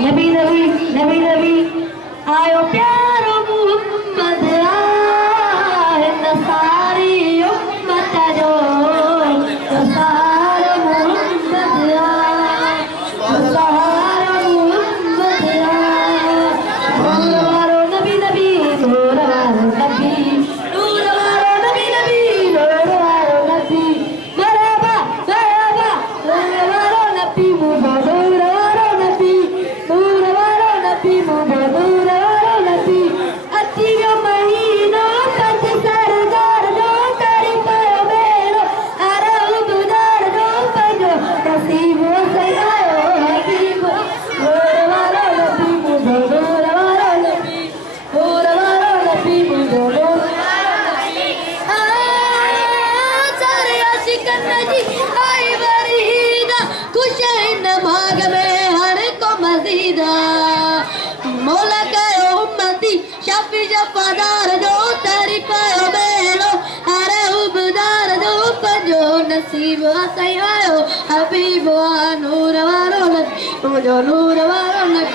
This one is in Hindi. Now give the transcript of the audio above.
नबी नबी नबी नबी आयो प्यारो मोहम्मद आए न सारी उम्मत जो सारा मोहम्मद आए सारा मोहम्मद आए नूर वालो नबी नबी नूर वालो नबी नूर वालो नबी नबी नूर वालो नबी मरहबा मरहबा नूर वालो नबी नूर वालो नबी नूर वालो नबी नूर वालो नबी अतियो महीनो पंज सरदार जो करी पायो मेरो अरे उबदार जो पंजो नसीब से आयो हबीब नूर वालो नबी नूर वालो नबी नूर वालो नबी नूर वालो नबी आ सारे आशिकन जी आई बरीदा खुश इन भाग में हर को मजीदा मौला करो उम्मती शफी जफादार जो तारी पायो बेलो अरे उबदार जो पंजो नसीब से आयो हबीब नूर वालो नबी मुझो नूर वालो नबी